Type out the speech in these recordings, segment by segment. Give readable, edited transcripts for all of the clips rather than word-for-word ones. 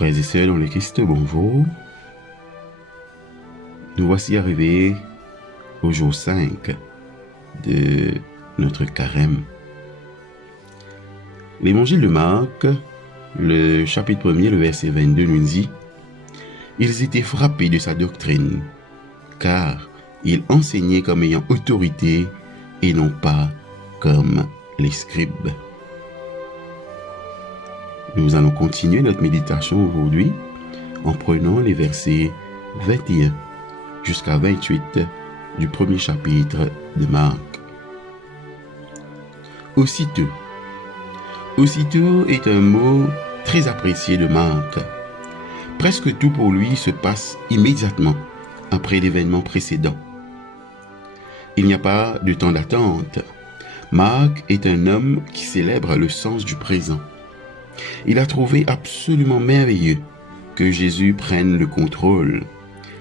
Frères et sœurs dans le Christ, bonjour. Nous voici arrivés au jour 5 de notre carême. L'évangile de Marc, le chapitre 1er, le verset 22 nous dit « Ils étaient frappés de sa doctrine, car il enseignait comme ayant autorité et non pas comme les scribes. » Nous allons continuer notre méditation aujourd'hui en prenant les versets 21 jusqu'à 28 du premier chapitre de Marc. Aussitôt. Aussitôt est un mot très apprécié de Marc. Presque tout pour lui se passe immédiatement après l'événement précédent. Il n'y a pas de temps d'attente. Marc est un homme qui célèbre le sens du présent. Il a trouvé absolument merveilleux que Jésus prenne le contrôle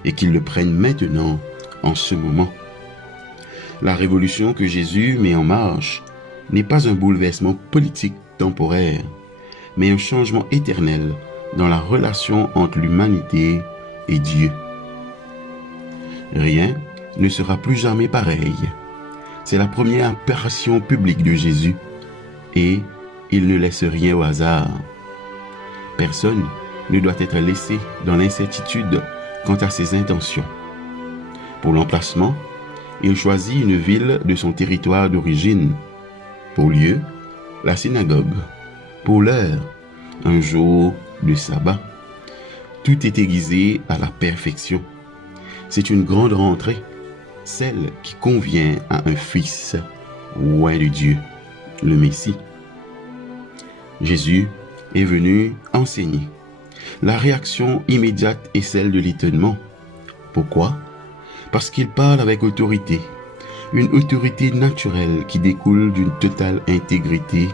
et qu'il le prenne maintenant, en ce moment. La révolution que Jésus met en marche n'est pas un bouleversement politique temporaire, mais un changement éternel dans la relation entre l'humanité et Dieu. Rien ne sera plus jamais pareil. C'est la première apparition publique de Jésus et il ne laisse rien au hasard. Personne ne doit être laissé dans l'incertitude quant à ses intentions. Pour l'emplacement, il choisit une ville de son territoire d'origine. Pour lieu, la synagogue. Pour l'heure, un jour de sabbat. Tout est aiguisé à la perfection. C'est une grande rentrée, celle qui convient à un fils loin de Dieu, le Messie. Jésus est venu enseigner. La réaction immédiate est celle de l'étonnement. Pourquoi? Parce qu'il parle avec autorité, une autorité naturelle qui découle d'une totale intégrité,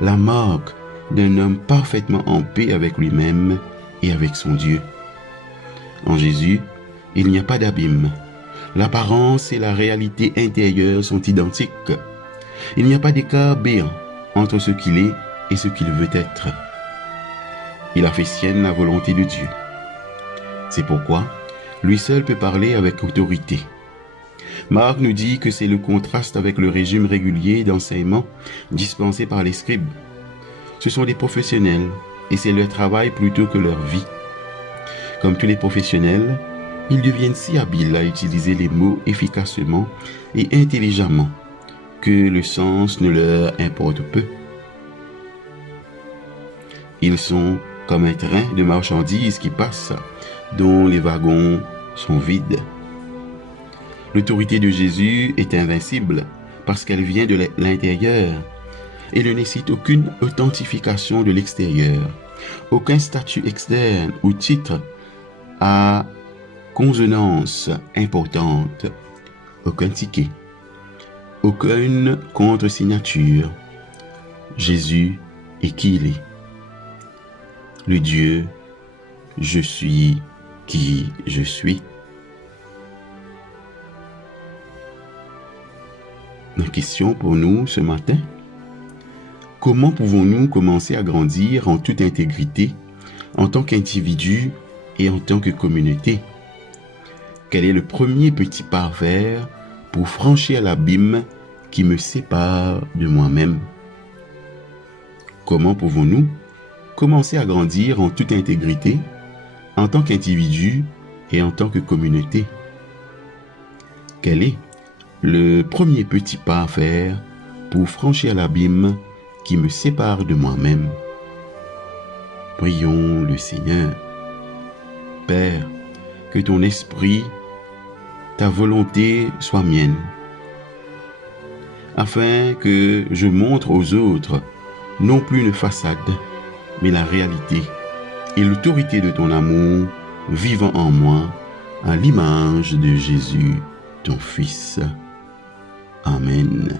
la marque d'un homme parfaitement en paix avec lui-même et avec son Dieu. En Jésus, il n'y a pas d'abîme. L'apparence et la réalité intérieure sont identiques. Il n'y a pas d'écart béant entre ce qu'il est et ce qu'il veut être. Il a fait sienne la volonté de Dieu. C'est pourquoi lui seul peut parler avec autorité. Marc nous dit que c'est le contraste avec le régime régulier d'enseignement dispensé par les scribes. Ce sont des professionnels et c'est leur travail plutôt que leur vie. Comme tous les professionnels, ils deviennent si habiles à utiliser les mots efficacement et intelligemment que le sens ne leur importe peu. Ils sont comme un train de marchandises qui passe, dont les wagons sont vides. L'autorité de Jésus est invincible parce qu'elle vient de l'intérieur et ne nécessite aucune authentification de l'extérieur, aucun statut externe ou titre à consonance importante, aucun ticket, aucune contre-signature. Jésus est qui il est. Le Dieu, je suis qui je suis. La question pour nous ce matin: comment pouvons-nous commencer à grandir en toute intégrité, en tant qu'individu et en tant que communauté? Quel est le premier petit pas à faire pour franchir l'abîme qui me sépare de moi-même? Comment pouvons-nous commencer à grandir en toute intégrité, en tant qu'individu et en tant que communauté? Quel est le premier petit pas à faire pour franchir l'abîme qui me sépare de moi-même? Prions le Seigneur. Père, que ton esprit, ta volonté soit mienne, afin que je montre aux autres non plus une façade, mais la réalité et l'autorité de ton amour vivant en moi à l'image de Jésus, ton Fils. Amen.